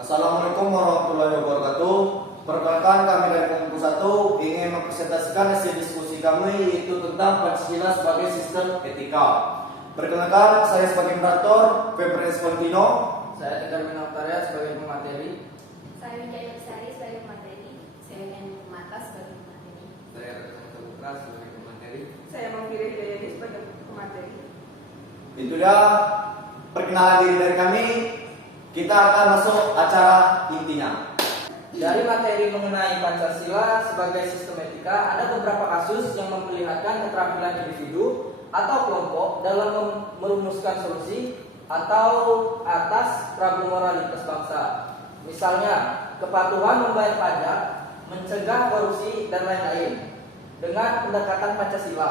Assalamualaikum warahmatullahi wabarakatuh. Perkenalkan, kami dari Kelompok 1 ingin mempresentasikan hasil diskusi kami, yaitu tentang Pancasila sebagai sistem etika. Perkenalkan, saya sebagai moderator, Febres Valentino. Saya Tegar Minaktaria sebagai pemateri. Saya Wijaya Besari sebagai pemateri. Saya Nyanyi Mata sebagai pemateri. Saya Retno Saputra sebagai pemateri. Saya Mangkiri Hidayani sebagai pemateri. Itu dia perkenalan diri dari kami. Kita akan masuk acara intinya. Dari materi mengenai Pancasila sebagai sistem etika, ada beberapa kasus yang memperlihatkan keterampilan individu atau kelompok dalam merumuskan solusi atau atas problem moralitas bangsa. Misalnya, kepatuhan membayar pajak, mencegah korupsi, dan lain-lain dengan pendekatan Pancasila.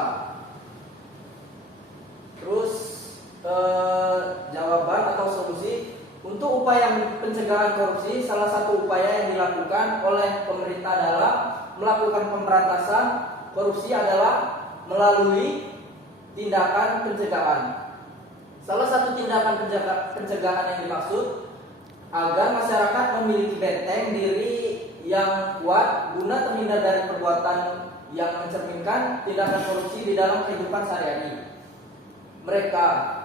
Terus jawaban atau solusi untuk upaya pencegahan korupsi, salah satu upaya yang dilakukan oleh pemerintah dalam melakukan pemberantasan korupsi adalah melalui tindakan pencegahan. Salah satu tindakan pencegahan yang dimaksud agar masyarakat memiliki benteng diri yang kuat guna terhindar dari perbuatan yang mencerminkan tindakan korupsi di dalam kehidupan sehari-hari mereka.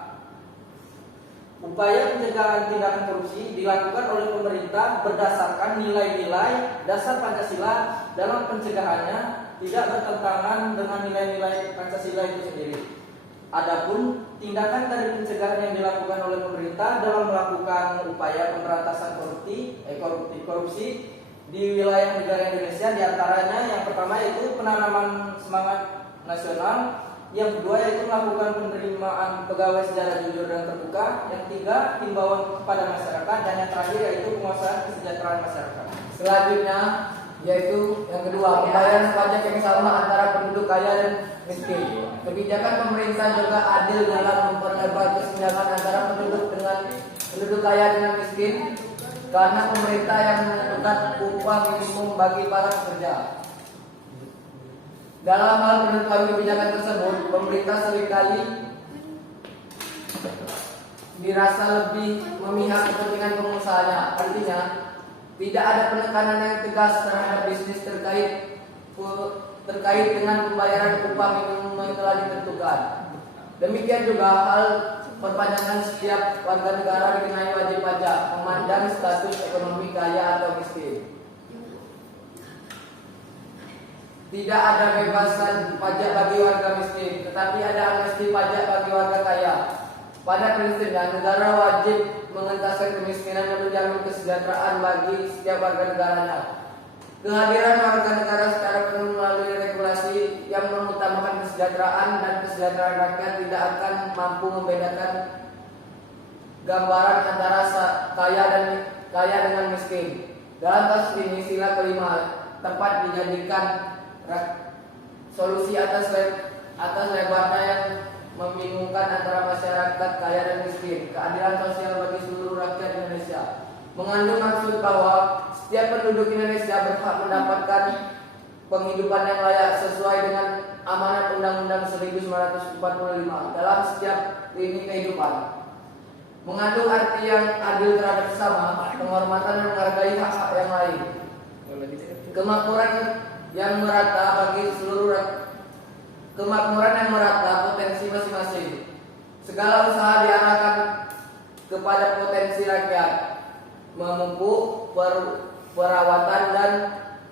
Upaya pencegahan tindakan korupsi dilakukan oleh pemerintah berdasarkan nilai-nilai dasar Pancasila dalam pencegahannya tidak bertentangan dengan nilai-nilai Pancasila itu sendiri. Adapun tindakan dari pencegahan yang dilakukan oleh pemerintah dalam melakukan upaya pemberantasan korupsi di wilayah negara Indonesia, diantaranya yang pertama yaitu penanaman semangat nasional, yang kedua yaitu melakukan penerimaan pegawai secara jujur dan terbuka, yang ketiga himbauan kepada masyarakat, dan yang terakhir yaitu penguasaan kesejahteraan masyarakat. Selanjutnya yaitu yang kedua, pembayaran pajak yang sama antara penduduk kaya dan miskin. Kebijakan pemerintah juga adil dalam memperlebar kesenjangan antara penduduk kaya dengan miskin, karena pemerintah yang menentukan upah minimum bagi para pekerja. Dalam hal penentuan kebijakan tersebut, pemerintah seringkali dirasa lebih memihak kepentingan pengusahanya. Artinya, tidak ada penekanan yang tegas terhadap bisnis terkait dengan pembayaran upah minimum yang telah ditentukan. Demikian juga hal perpanjangan setiap warga negara dikenai wajib pajak, memandang status ekonomi kaya atau miskin. Tidak ada bebasan pajak bagi warga miskin, tetapi ada amnesti pajak bagi warga kaya. Pada prinsipnya, negara wajib mengentaskan kemiskinan dan menjamin kesejahteraan bagi setiap warga negaranya. Kehadiran warga negara secara penuh melalui regulasi yang mengutamakan kesejahteraan dan kesejahteraan rakyat tidak akan mampu membedakan gambaran antara kaya dengan miskin. Dalam kasus ini, sila kelima tempat dijadikan solusi atas lebarnya yang membingungkan antara masyarakat kaya dan miskin. Keadilan sosial bagi seluruh rakyat Indonesia mengandung maksud bahwa setiap penduduk Indonesia berhak mendapatkan penghidupan yang layak sesuai dengan amanat Undang-Undang 1945 dalam setiap lini kehidupan. Mengandung arti yang adil terhadap sesama, penghormatan dan menghargai hak-hak yang lain, kemakmuran yang merata potensi masing-masing. Segala usaha diarahkan kepada potensi rakyat, memupuk perawatan dan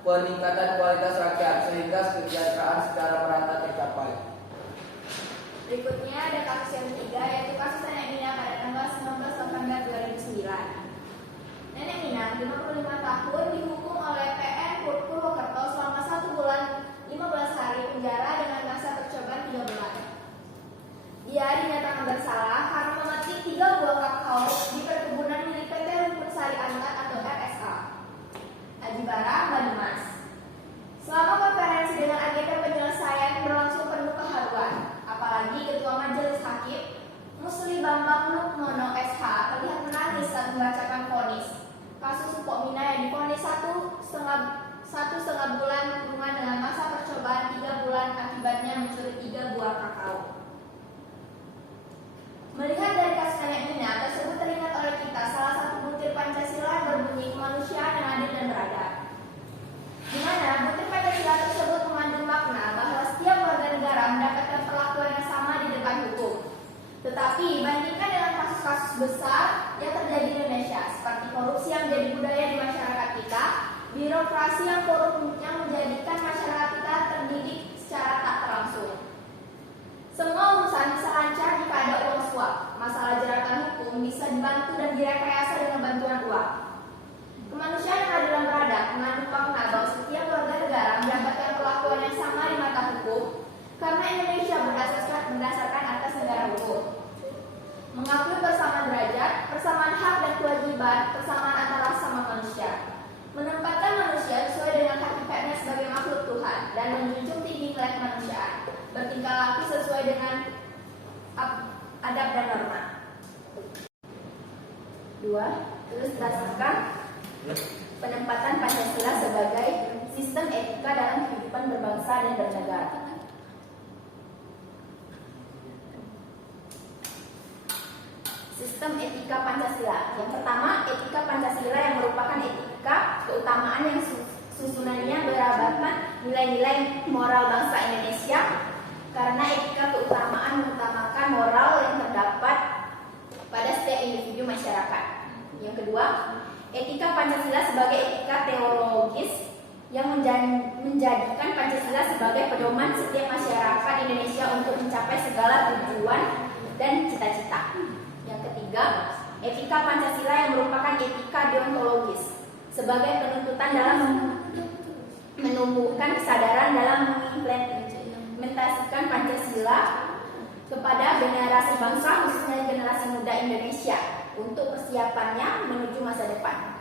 peningkatan kualitas rakyat sehingga kesejahteraan secara merata tercapai. Berikutnya ada kasus yang ketiga, yaitu kasus Nenek Minang pada tanggal 19 November 2009. Nenek Minang, 55 tahun, dihukum oleh PN Purwokerto selama 1 bulan 15 hari penjara dengan masa percobaan 3 bulan. Dia dinyatakan bersalah karena memetik 3 buah kakao di perkebunan milik PT Rumput Sari Antar atau RSA. Haji Barang, Banyumas. Selama konferensi dengan agenda penyelesaian berlangsung penuh keharuan, apalagi Ketua Majelis Hakim Musli Bambang Lukmono SH terlihat menangis saat membacakan vonis kasus Pokmina yang divonis 1,5 bulan kurungan dengan masa percobaan 3 bulan akibatnya mencuri 3 buah kakao. Melihat dari kasus Nenek Mina tersebut teringat oleh kita salah satu butir Pancasila yang berbunyi birokrasi yang korup yang menjadikan masyarakat kita terdidik secara tak langsung. Semua urusan bisa lancar jika ada uang suap. Masalah jeratan hukum bisa dibantu dan direkayasa dengan bantuan uang. Kemanusiaan yang adil dan beradab mengandung makna bahwa setiap warga negara mendapatkan perlakuan yang sama di mata hukum karena Indonesia berdasarkan atas negara hukum. Mengakui persamaan derajat, persamaan hak dan kewajiban, persamaan antar sesama manusia. Menempatkan manusia sesuai dengan hakikatnya sebagai makhluk Tuhan dan menjunjung tinggi nilai kemanusiaan. Bertingkah laku sesuai dengan adab dan norma. 2. Ilustrasikan penempatan Pancasila sebagai sistem etika dalam kehidupan berbangsa dan bernegara. Sistem etika Pancasila. Yang pertama, etika Pancasila yang merupakan etika keutamaan yang susunannya berabatan nilai-nilai moral bangsa Indonesia, karena etika keutamaan mengutamakan moral yang terdapat pada setiap individu masyarakat. Yang kedua, etika Pancasila sebagai etika teologis yang menjadikan Pancasila sebagai pedoman setiap masyarakat Indonesia untuk mencapai segala tujuan dan cita-cita. Yang ketiga, etika Pancasila yang merupakan etika deontologis sebagai penuntutan dalam menumbuhkan kesadaran dalam mengimplementasikan Pancasila kepada generasi bangsa, khususnya generasi muda Indonesia, untuk persiapannya menuju masa depan.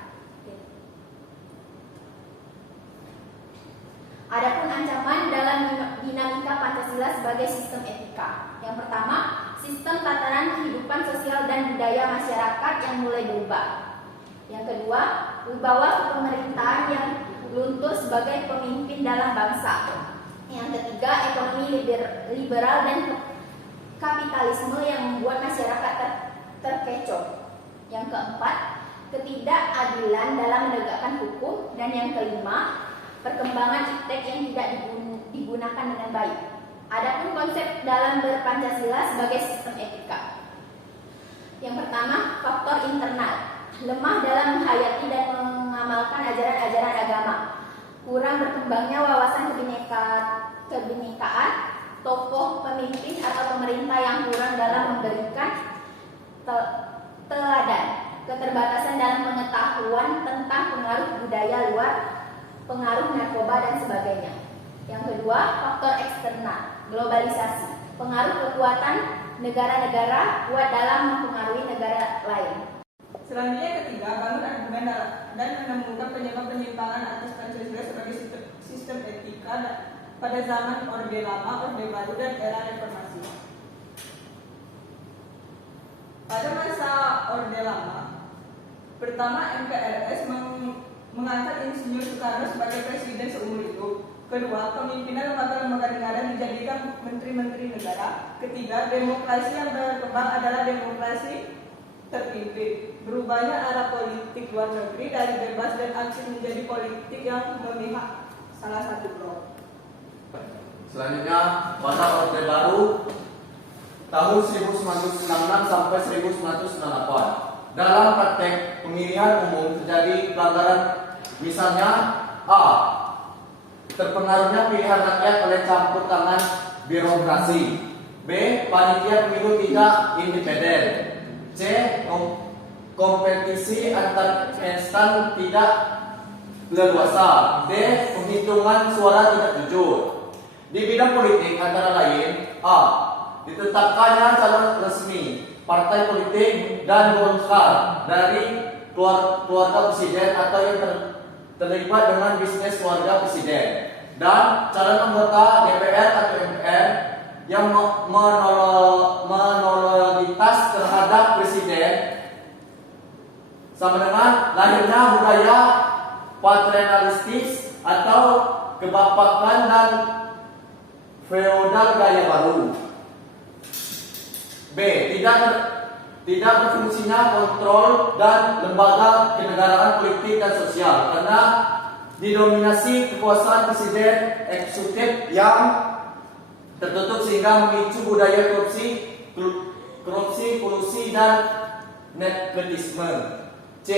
Adapun ancaman dalam dinamika Pancasila sebagai sistem etika. Yang pertama, sistem tatanan kehidupan sosial dan budaya masyarakat yang mulai berubah. Yang kedua, wibawa kepemerintahan yang luntur sebagai pemimpin dalam bangsa. Yang ketiga, ekonomi liberal dan kapitalisme yang membuat masyarakat terkecoh. Yang keempat, ketidakadilan dalam menegakkan hukum. Dan yang kelima, perkembangan iptek yang tidak digunakan dengan baik. Adapun konsep dalam berpancasila sebagai sistem etika. Yang pertama, faktor internal. Lemah dalam menghayati dan mengamalkan ajaran-ajaran agama. Kurang berkembangnya wawasan kebinekaan, tokoh pemimpin atau pemerintah yang kurang dalam memberikan teladan, keterbatasan dalam pengetahuan tentang pengaruh budaya luar, pengaruh narkoba dan sebagainya. Yang kedua, faktor eksternal, globalisasi, pengaruh kekuatan negara-negara kuat dalam mempengaruhi negara lain. Selanjutnya yang ketiga, bangun argumen dan menemukan penyebab penyimpangan atas Pancasila sebagai sistem etika pada zaman Orde Lama, Orde Baru, dan era Reformasi. Pada masa Orde Lama, pertama MPRS mengangkat Insinyur Soekarno sebagai presiden seumur hidup. Kedua, pemimpinan lembaga-lembaga negara dijadikan menteri-menteri negara. Ketiga, demokrasi yang berkembang adalah demokrasi terpimpin. Berubahnya arah politik luar negeri dari bebas dan aktif menjadi politik yang memihak salah satu blok. Selanjutnya, masa Orde Baru tahun 1996 sampai 1998. Dalam praktek pemilihan umum terjadi pelanggaran, misalnya A. Terpengaruhnya pilihan rakyat oleh campur tangan birokrasi. B. Panitia pemilu tidak independen. C. Kompetisi antar instan tidak leluasa. D. Penghitungan suara tidak jujur. Di bidang politik antara lain A. Ditetapkannya calon resmi partai politik dan golkar dari keluarga presiden atau yang terlibat dengan bisnis keluarga presiden, dan calon anggota DPR atau MPR yang menololitas terhadap presiden, sama dengan lahirnya budaya paternalistis atau kebapakan dan feodal gaya baru. B. Tidak berfungsinya kontrol dan lembaga kenegaraan politik dan sosial karena didominasi kekuasaan presiden eksekutif yang tertutup sehingga memicu budaya korupsi, kolusi dan nepotisme. C.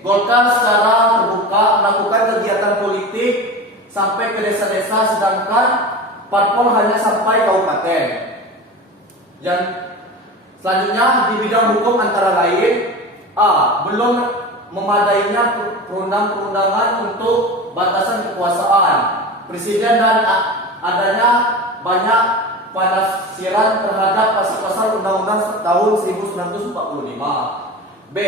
Golkar secara terbuka melakukan kegiatan sampai ke desa-desa, sedangkan parpol hanya sampai kabupaten. Dan selanjutnya di bidang hukum antara lain, A. Belum memadainya perundang-perundangan untuk batasan kekuasaan presiden dan adanya banyak penafsiran terhadap pasal-pasal Undang-Undang tahun 1945. B.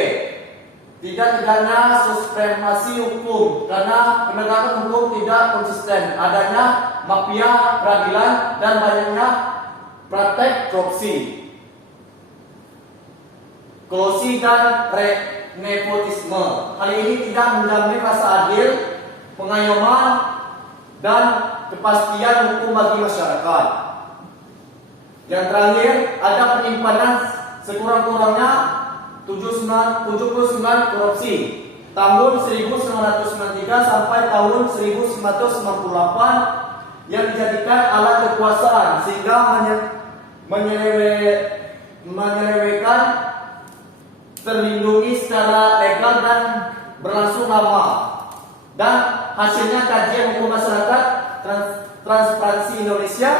Tidak tidaknya supremasi hukum karena penegakan hukum tidak konsisten, adanya mafia peradilan dan banyaknya praktek korupsi, kolusi dan nepotisme. Hal ini tidak menjamin rasa adil, pengayoman dan kepastian hukum bagi masyarakat. Yang terakhir, ada penyimpanan sekurang-kurangnya 79 korupsi tahun 1993 sampai tahun 1998 yang dijadikan alat kekuasaan sehingga menyelewengkan terlindungi secara legal dan berlangsung lama. Dan hasilnya kajian hukum masyarakat Transparansi Indonesia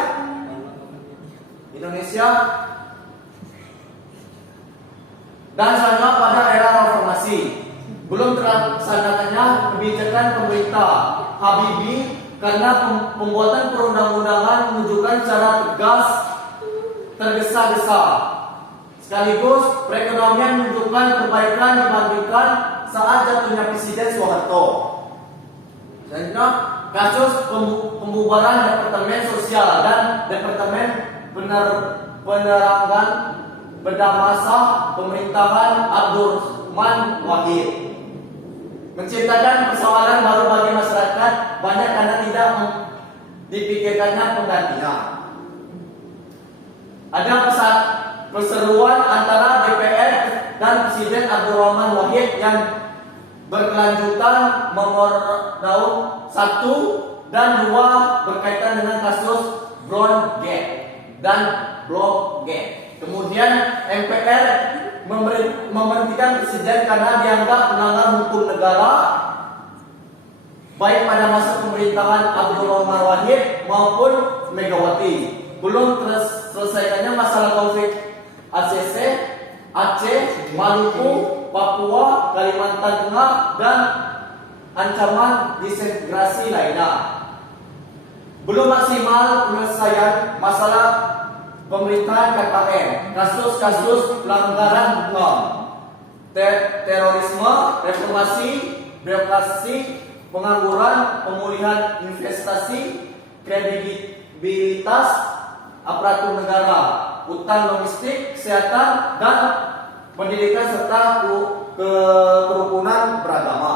dan selanjutnya pada era reformasi belum terlaksanakannya kebijakan pemerintah Habibie karena pembuatan perundang-undangan menunjukkan secara tegas tergesa-gesa. Sekaligus perekonomian menunjukkan perbaikan dibandingkan saat jatuhnya Presiden Soeharto. Selanjutnya, kasus pembubaran Departemen Sosial dan Departemen Penerangan pada masa pemerintahan Abdurrahman Wahid. Menciptakan persoalan baru bagi masyarakat banyak karena tidak dipikirkannya penggantinya. Ada perseteruan antara DPR dan Presiden Abdurrahman Wahid yang berkelanjutan nomor 1 dan 2 berkaitan dengan kasus Brown Gate dan Blok Gate. Kemudian MPR memberhentikan Presiden karena dianggap melanggar hukum negara baik pada masa pemerintahan Abdurrahman Wahid maupun Megawati. Belum selesaikannya masalah konflik Aceh, Maluku, Papua, Kalimantan Tengah dan ancaman disintegrasi lainnya. Belum maksimal penyelesaian masalah pemerintahan KKN, kasus-kasus pelanggaran HAM, terorisme, reformasi, birokrasi, pengangguran, pemulihan investasi, kredibilitas aparatur negara, utang domestik, kesehatan, dan pendidikan serta kerukunan beragama.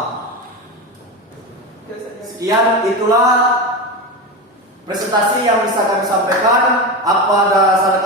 Sekian, itulah presentasi yang bisa kami sampaikan. Apa ada salah